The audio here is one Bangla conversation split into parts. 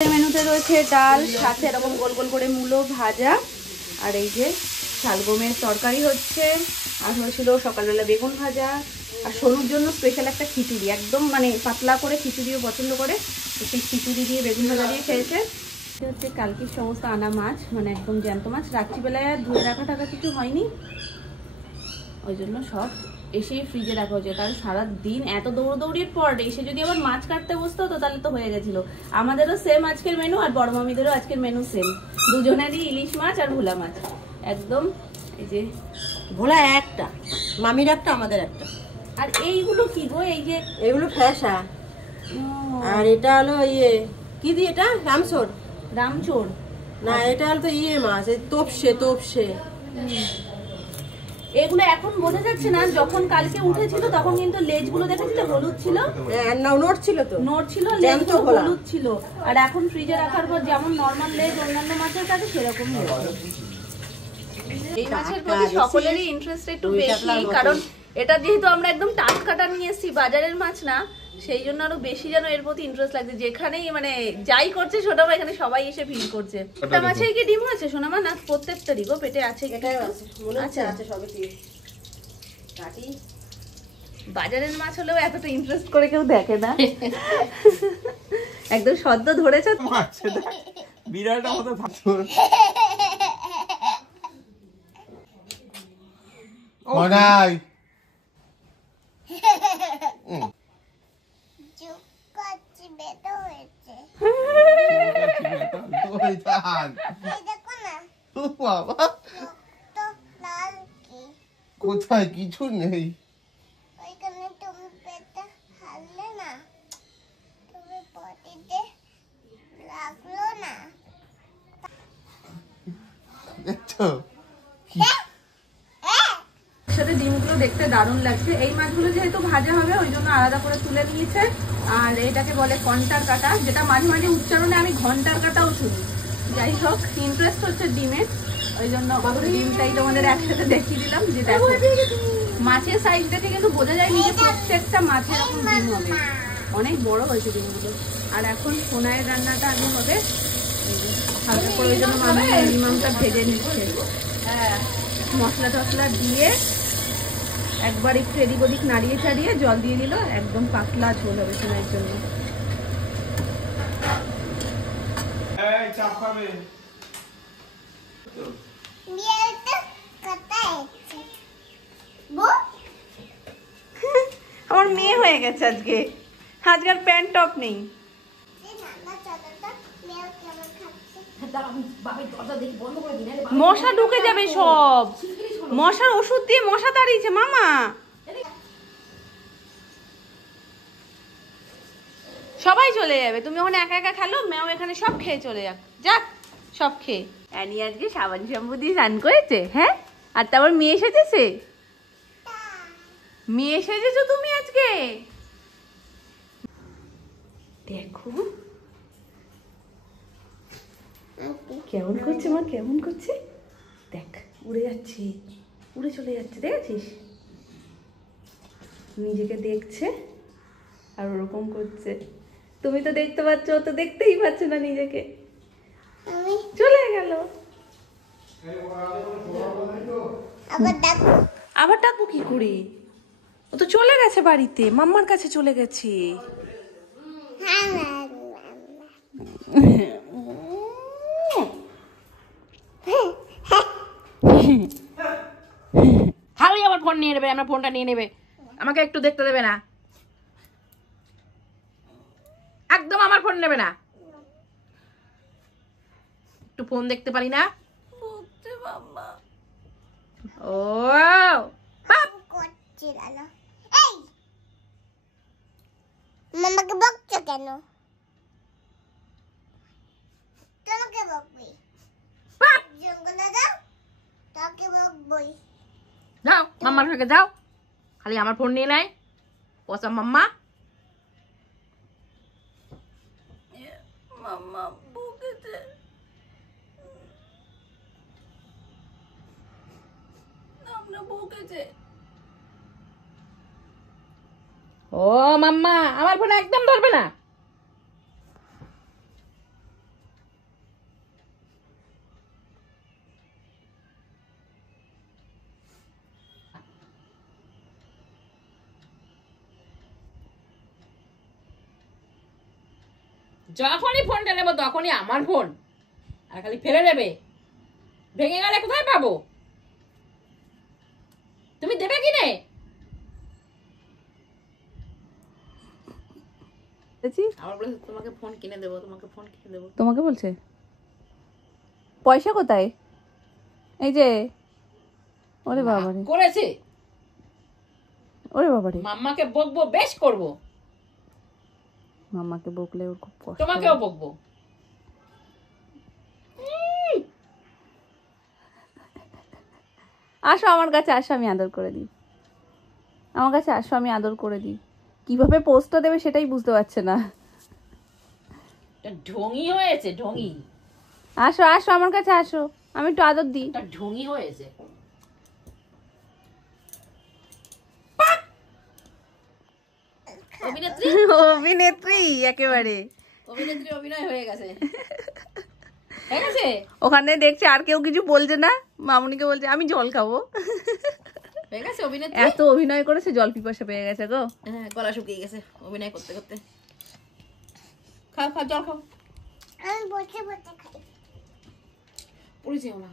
মেনুতে রয়েছে ডাল, সাথে এরকম গোল গোল করে মূলো ভাজা, আর এই যে শালগমের তরকারি হচ্ছে, আর হয়েছিল সকালবেলা বেগুন ভাজা, আর সরুর জন্য স্পেশাল একটা খিচুড়ি, একদম মানে পাতলা করে খিচুড়িও পছন্দ করে, সেই খিচুড়ি দিয়ে বেগুন ভাজা দিয়ে খেয়েছে। এটা হচ্ছে কালকের সমস্ত আনা মাছ, মানে একদম জ্যান্ত মাছ। রাত্রিবেলায় ধুয়ে রাখা টাকা কিছু হয়নি, ওই জন্য সব এসেই ফ্রিজে রাখা হয়েছে। কারণ সারাদিন এত দৌড়দৌড়ির পর এসে যদি আবার মাছ কাটতে বসতো তো তাহলে তো হয়ে গেছিল। আমাদেরও সেম আজকের মেনু, আর বড় মামিদেরও আজকের মেনু সেম, দুজনেরই ইলিশ মাছ আর ভোলা মাছ। একদম এই যে ভোলা একটা, মামির একটা, আমাদের একটা। আর এইগুলো কি গো? এই যে এগুলো ফ্যাসা, আর এটা হলো ইয়ে কি দিয়ে, এটা রামচোর। রামচোর না, এটা হলো তো ইয়ে মাছ, এই তোপসে তোপসে। এগুলো এখন বোঝা যাচ্ছে না, যখন কালকে উঠেছিল তখন কিন্তু লেজগুলো দেখেছিলে হলুদ ছিল, নোট ছিল, তো নোট ছিল, লেজগুলো হলুদ ছিল। আর এখন ফ্রিজে রাখার পর যেমন নরমাল লেজ অন্যান্য মাছের কাছে সেরকমই হয়েছে। এই মাছের প্রতি সকলেরই ইন্টারেস্ট একটু বেশি, কারণ এটা যেহেতু আমরা একদম টাটকাটা নিয়ে এসেছি, বাজারের মাছ না, সেই জন্য আরো বেশি যেন এর প্রতি ইন্টারেস্ট লাগছে। যেখানেই মানে যাই করছে সোনামা, এখানে সবাই এসে ভিড় করছে। একটা মাছেই কি ডিম হয়েছে সোনামা? না প্রত্যেকটারই গো পেটে আছে? বাজারের মাছ হলেও এতটা ইন্টারেস্ট করে কেউ দেখে না। একদম সদ্য ধরেছে, বিড়ালটা মতো থাকতো। ওনাই কোথায় কিছু নেই। দেখছো সাথে ডিমগুলো দেখতে দারুণ লাগছে। এই মাছগুলো যেহেতু ভাজা হবে ওই জন্য আলাদা করে তুলে নিয়েছে। আর এটাকে বলে কন্টার কাটা, যেটা মাঝে মাঝে উচ্চারণে আমি ঘন্টার কাটাও শুনি। যাই হোক, ইন্টারেস্ট হচ্ছে ডিমের, ওই জন্য ডিমটাই তোমাদের একসাথে দেখিয়ে দিলাম। যে দেখো মাছের সাইজ দেখে কিন্তু বোঝা যায়নি যে প্রত্যেকটা মাছের এরকম ডিম হবে, অনেক বড় হয়েছে ডিমগুলো। আর এখন সোনায়ের রান্নাটা আগে হবে, হালকা করে ওই জন্য মামি মিনিমামটা ভেজে নিচ্ছে। মশলা টসলা দিয়ে একবার একটু এদিক ওদিক নাড়িয়ে ছাড়িয়ে জল দিয়ে দিল, একদম পাতলা ঝোল হবে সোনাইয়ের জন্য। আমার মেয়ে হয়ে গেছে আজকে, আজকাল প্যান্ট টপ নেই। মশা ঢুকে যাবে সব, মশার ওষুধ দিয়ে মশা তাড়িয়েছে মামা। সবাই চলে যাবে, তুমি ওখানে একা একা খেলো, মেও এখানে সব খেয়ে চলে যাক, যাক সব খেয়ে। অ্যানি আজকে সাবান শ্যাম্পু দিয়ে স্নান করেছে, হ্যাঁ? আর তারপর মেয়ে এসেছে, মেয়ে সেজেছো তুমি আজকে। দেখো কেমন করছে মা, কেমন করছে দেখ, উড়ে যাচ্ছে, উড়ে চলে যাচ্ছে, দেখেছিস? নিজেকে দেখছে আর ওরকম করছে। তুমি তো দেখতে পাচ্ছ, ও তো দেখতেই পাচ্ছে না নিজেকে, চলে গেল। আবার ডাকবো কি করে? ও তো চলে গেছে বাড়িতে, মাম্মার কাছে চলে গেছে। হালই আমার ফোন নিয়ে নেবে, আমার ফোনটা নিয়ে নেবে, আমাকে একটু দেখতে দেবে না, একদম আমার ফোন নেবে না। একটু ফোন দেখতে পারি না? ও মামাকে বকছো কেন? তোমাকে বকবি, জঙ্গলে দাও, তোকে বকবই। যাও মাম্মার কাছে যাও, খালি আমার ফোন নিয়ে নেয় পচা মাম্মা। মাম্মা বকেছে, আমরা বকেছে। ও মাম্মা, আমার ফোন একদম ধরবে না। যখনই ফোনটা নেবো তখনই আমার ফোন, আর খালি ফেলে দেবে। ভেঙে গেলে কোথায় পাবো? তুমি দেবে কিনে? আমার বলে তোমাকে ফোন কিনে দেবো, তোমাকে ফোন কিনে দেবো। তোমাকে বলছে? পয়সা কোথায়? এই যে, ওরে বাবারে, করেছে। ওরে বাবারে, মাম্মাকে বকবো, বেশ করবো। মাম্মাকে বকলে ওর খুব কষ্ট। তোমাকেও বকবো। আসো আমার কাছে, আসো, আমি আদর করে দিই। আমার কাছে আসো, আমি আদর করে দিই। কিভাবে পোস্টটা দেবে সেটাই বুঝতে পারছে না। ঢঙি হয়েছে, ঢঙি। আসো আসো আমার কাছে আসো, আমি একটু আদর দিই। ঢঙি হয়েছে। অভিনেত্রী, অভিনেত্রী একেবারে। অভিনেত্রী অভিনয় হয়ে গেছে, হয়ে গেছে। ওখানে দেখছে আর কেউ কিছু বলছে না, মামুনিকে বলছে আমি জল খাবো। হয়ে গেছে অভিনেত্রী। এত অভিনয় করেছে, জল পিপাসা পেয়ে গেছে গো। হ্যাঁ, গলা শুকিয়ে গেছে অভিনয় করতে করতে। খাও খাও, জল খাও। আমি বসে বসে খাই। পড়েছে না,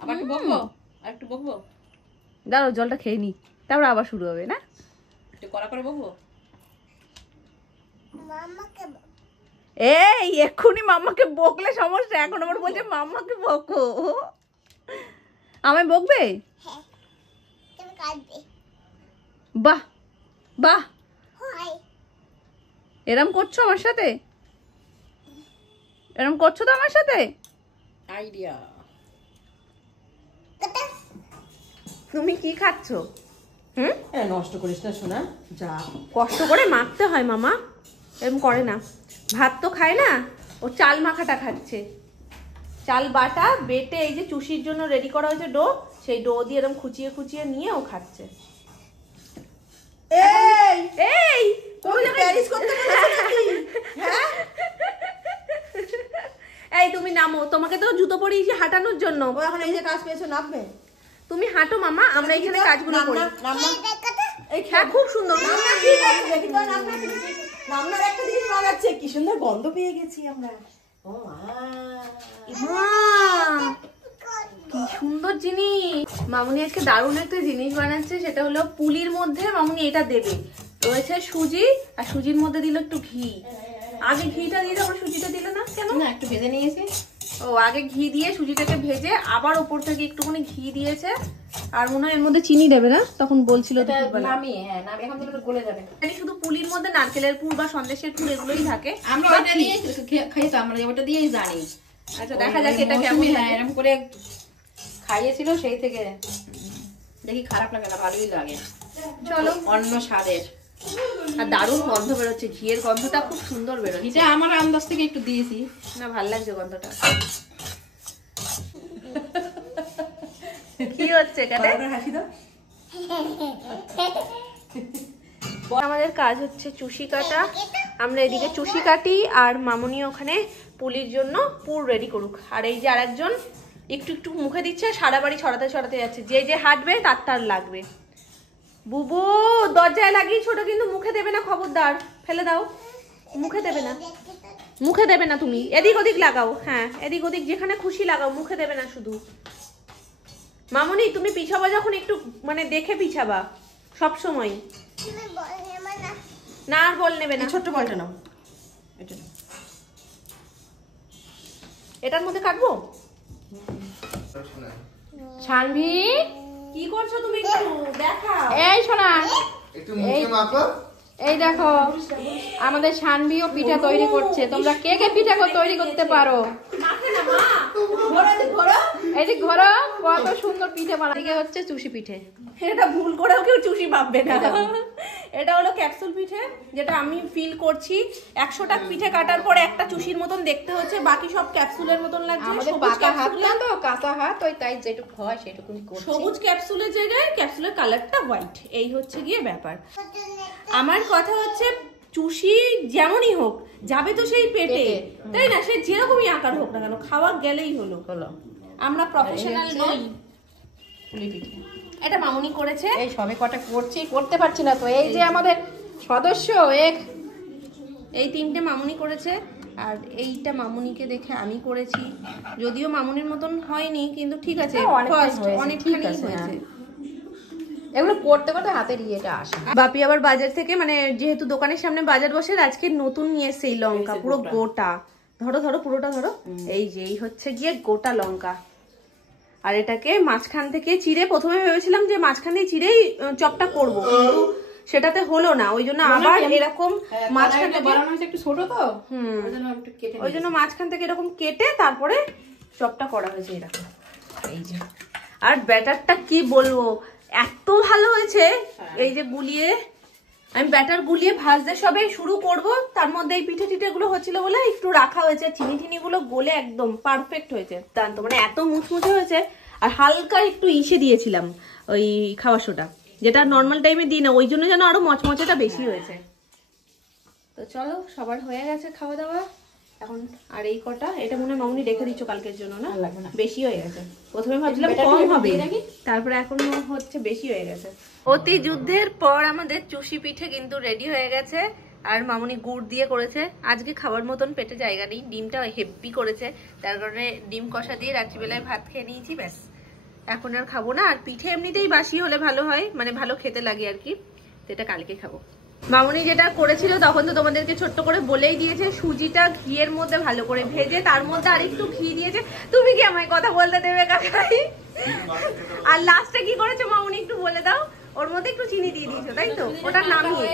আবার একটু বকবো, আর একটু বকবো। দাঁড়াও, জলটা খেয়ে নি, তারপর আবার শুরু হবে না? একটু কড়া করে বকবো। মামাকে এই এক্ষুনি মাম্মাকে বকলে সমস্যা, এখন আবার বলছে মাম্মাকে বকো। আমায় বকবে? হ্যাঁ, তুমি কাঁদবে। বাহ বাহ, হয় এরম করছো আমার সাথে? এরম করছো তো আমার সাথে? আইডিয়া। কথা তুমি কি খাচ্ছো? হুম, নষ্ট করিস না শোনা, যা। কষ্ট করে মাখতে হয় মামা, এরকম করে না। ভাত তো খায় না, ও চাল মাখাটা খাচ্ছে। চাল বাটা বেটে এই যে চুষির জন্য রেডি করা হয়েছে ডো, সেই ডো দিয়ে এরকম খুচিয়ে খুচিয়ে নিয়ে ও খাচ্ছে। এই এই তুমি প্যারিস করতে বলেছো নাকি? হ্যাঁ, এই তুমি নামো, তোমাকে তো জুতো পরিয়েছি হাঁটানোর জন্য। ও এখন এই যে কাজ পেয়েছো, নামবে। তুমি হাঁটো মামা, আমরা এখানে কাজগুলো করি। কথা এই হ্যাঁ, খুব সুন্দর। দেখি তো নামনার একটা জিনিস বানাচ্ছে, কি সুন্দর গন্ধ পেয়ে গেছি আমরা। ও মা, মা, কি সুন্দর জিনিস। মামুনি আজকে দারুণ একটা জিনিস বানাচ্ছে, সেটা হলো পুলির মধ্যে মামুনি এটা দেবে। রয়েছে সুজি, আর সুজির মধ্যে দিল একটু ঘি। আগে ঘিটা দিয়ে তারপর সুজিটা দিল না কেন? না, একটু ভেজে নিয়েছি। ও, আগে ঘি দিয়ে সুজিটাকে ভেজে আবার ওপর থেকে একটুখানি ঘি দিয়েছে। আর মনে হয় এর মধ্যে চিনি দেবে না, তখন বলছিল দুপুরবেলা। নামিয়ে, হ্যাঁ নামিয়ে, এখন তো গলে যাবে। মানে শুধু পুলির মধ্যে নারকেলের পুর বা সন্দেশের পুর এগুলোই থাকে। আমরা ওটা দিয়ে খাইতো, আমরা ওটা দিয়েই জানি। আচ্ছা, দেখা যাক এটা কেমন। মৌসুমি, হ্যাঁ, এরকম করে খাইয়েছিল, সেই থেকে দেখি খারাপ লাগে না, ভালোই লাগে। চলো, অন্য স্বাদের। আর দারুণ গন্ধ বেরোচ্ছে, ঘিয়ের গন্ধটা খুব সুন্দর বেরোচ্ছে। এটা আমার আন্দাজ থেকে একটু দিয়েছি। না, ভাল লাগছে গন্ধটা। কি হচ্ছে কাটে? হাসি দাও। আমাদের কাজ হচ্ছে চুষি কাটা। আমরা এদিকে চুষি কাটি, আর মামুনি ওখানে পুলির জন্য পুর রেডি করুক। আর এই যে আরেকজন একটু একটু মুখে দিচ্ছে, সারা বাড়ি ছড়াতে ছড়াতে যাচ্ছে। যে যে হাঁটবে তার তার লাগবে। বুবু, দরজায় লাগিয়ে ছোট, কিন্তু মুখে দেবে না, খবরদার, ফেলে দাও। মুখে দেবে না, মুখে দেবে না। তুমি এদিক ওদিক লাগাও, হ্যাঁ এদিক ওদিক যেখানে খুশি লাগাও, মুখে দেবে না শুধু। মামুনি, তুমি পিছাবা যখন একটু মানে দেখে পিছাবা সব সময়। তুমি বলবে না। না, আর বল নেবে না। ছোট্ট বলটা নাও, এটা নাও। এটার মধ্যে কাটবো। শানভি, কি করছো তুমি? একটু দেখাও। এই শোনা, একটু মুখে মাখো। এই দেখো আমাদের শানভিও পিঠা তৈরি করছে। তোমরা কে কে পিঠা তৈরি করতে পারো? মাখে না মা, ঘোরো এদিক ঘোরো। এদিক ঘোরো, কত সুন্দর পিঠে বানায়। এদিকে হচ্ছে চুষি পিঠে। এটা ভুল করেও কেউ চুষি ভাববে না। এটা হলো ক্যাপসুল পিঠে, যেটা আমি ফিল করছি 100টা পিঠে কাটার পর একটা চুষির মতন দেখতে হচ্ছে, বাকি সব ক্যাপসুলের মতন লাগছে। আমাদের সবুজ পাকা হাত ক্যাপসুল, না তো, কাঁচা হাত, ওই তাই যেটুকু হয় সেটুকুই করছি। সবুজ ক্যাপসুলের জায়গায় ক্যাপসুলের কালারটা হোয়াইট, এই হচ্ছে গিয়ে ব্যাপার। আমার কথা হচ্ছে চুষি যেমনই হোক যাবে তো সেই পেটে, তাই না? সে যেরকমই আকার হোক না কেন, খাওয়া গেলেই হলো। আমরা প্রফেশনাল নই। পুলি পিঠে এটা মামুনি করেছে। এই সবে কটা করছি, করতে পারছি না তো। এই যে আমাদের সদস্য এক এই 3টে মামুনি করেছে আর এইটা মামুনিকে দেখে আমি করেছি। যদিও মামুনির মতন হয়নি কিন্তু ঠিক আছে, অনেকখানি হয়েছে। এগুলো করতে করতে হাতের ইয়েটা আসে। বাপি আবার বাজার থেকে, মানে যেহেতু দোকানের সামনে বাজার বসে, আজকে নতুন নিয়ে এসছে এই লঙ্কা, পুরো গোটা। ধরো ধরো, পুরোটা ধরো। এই যে এই হচ্ছে গিয়ে গোটা লঙ্কা। আর এটাকে মাঝখান থেকে চিড়ে, প্রথমে ভেবেছিলাম যে মাঝখান দিয়ে চিড়েই চপটা করবো, কিন্তু সেটাতে হলো না, ওই জন্য আবার এরকম মাঝখান থেকে একটু ছোট তো, ওই জন্য মাঝখান থেকে এরকম কেটে তারপরে চপটা করা হয়েছে এরকম। এই যে, আর ব্যাটারটা কি বলবো, এত ভালো হয়েছে। এই যে গুলিয়ে, আমি ব্যাটার গুলিয়ে ভাজতে সবে শুরু করব, তার মধ্যে এই পিঠে টিঠে গুলো হচ্ছিল বলে একটু রাখা হয়েছে। চিনি টিনি গুলো গলে একদম পারফেক্ট হয়েছে, তার তো মানে এত মুচমুচে হয়েছে। আর হালকা একটু ইসে দিয়েছিলাম ওই খাওয়া সোডা, যেটা নর্মাল টাইমে দিই না, ওই জন্য যেন আরো মচমচেটা বেশি হয়েছে। তো চলো, সবার হয়ে গেছে খাওয়া দাওয়া এখন। আর এই কটা, এটা মনে হয় মামুনি রেখে দিচ্ছ কালকের জন্য, না বেশি হয়ে গেছে। প্রথমে ভাবছিলাম কম হবে, তারপরে এখন হচ্ছে বেশি হয়ে গেছে। অতি যুদ্ধের পর আমাদের চুষি পিঠে কিন্তু রেডি হয়ে গেছে। আর মামুনি গুড় দিয়ে করেছে। আজকে খাবার মতন পেটে জায়গা নেই, ডিমটা হেভি করেছে, তার কারণে ডিম কষা দিয়ে রাত্রিবেলায় ভাত খেয়ে নিয়েছি, ব্যাস এখন আর খাবো না। আর পিঠে এমনিতেই বাসি হলে ভালো হয়, মানে ভালো খেতে লাগে আর কি, তো এটা কালকে খাবো। মামুনি যেটা করেছিল তখন তো তোমাদেরকে ছোট্ট করে বলেই দিয়েছে, সুজিটা ঘিয়ের মধ্যে ভালো করে ভেজে তার মধ্যে আর একটু ঘি দিয়েছে। তুমি কি আমায় কথা বলতে দেবে কাকাই? আর লাস্টে কি করেছো মামুনি একটু বলে দাও। ওর মধ্যে একটু চিনি দিয়ে দিয়েছো, তাই তো? ওটার নামিয়ে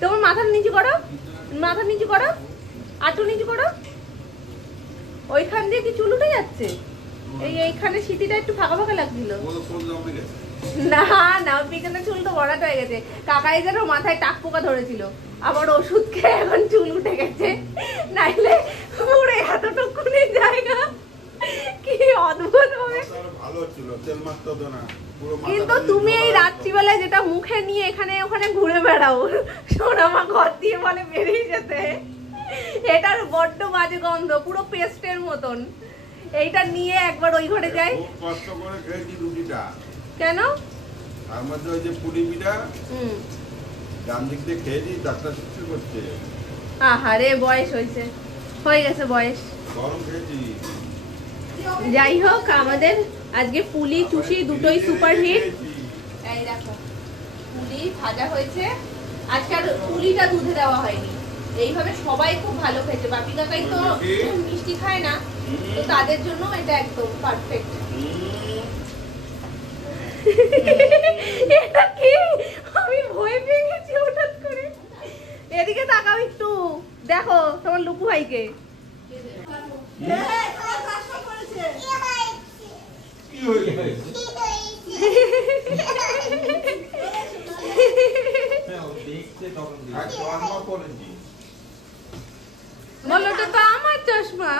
তোমার মাথার নিচু করো, মাথার নিচু করো, আটু নিচু করো। ওইখান দিয়ে কি চুল উঠে যাচ্ছে? এইখানে সিটিটা একটু ফাঁকা ফাঁকা লাগছিল। না না, পিছনে চুল তো ভরাট হয়ে গেছে। কাকাই যেন মাথায় টাক পোকা ধরেছিল, আবার ওষুধ খেয়ে এখন চুল উঠে গেছে, নাইলে পুরো এতটুকুনি জায়গা। কি অদ্ভুত ভাবে ভালো ছিল, তেল মারতে হতো না। কিন্তু তুমি এই রাত্রিবেলায় যেটা মুখে নিয়ে এখানে ওখানে ঘুরে বেড়াও, সোনামা ঘর দিয়ে বলে বেরিয়ে যেতে, এটার বড্ড বাজে গন্ধ, পুরো পেস্টের মতন। এইটা নিয়ে একবার ওই ঘরে যাই। খুব কষ্ট করে খেয়েছি রুটিটা। কেন? তার মধ্যে ওই যে পুরি পিঠা, ডান দিক দিয়ে খেয়েছি, ডাক্তার শিক্ষা করছে। আহারে, বয়স হয়েছে, হয়ে গেছে বয়স। গরম খেয়েছি। যাই হোক, আমাদের আজকে পুলি চুষি দুটোই সুপারহিট। এই দেখো, পুলি ভাজা হয়েছে। আজকে আর পুলিটা দুধে দেওয়া হয়নি, এইভাবে সবাই খুব ভালো খেয়েছে। বাপি কাকাই তো মিষ্টি খায় না, তো তাদের জন্য এটা একদম পারফেক্ট। এটা কি? আমি ভয় পেয়ে গেছি হঠাৎ করে। এদিকে তাকাও একটু, দেখো তোমার লুকু ভাইকে। বলো, ওটা তো আমার চশমা।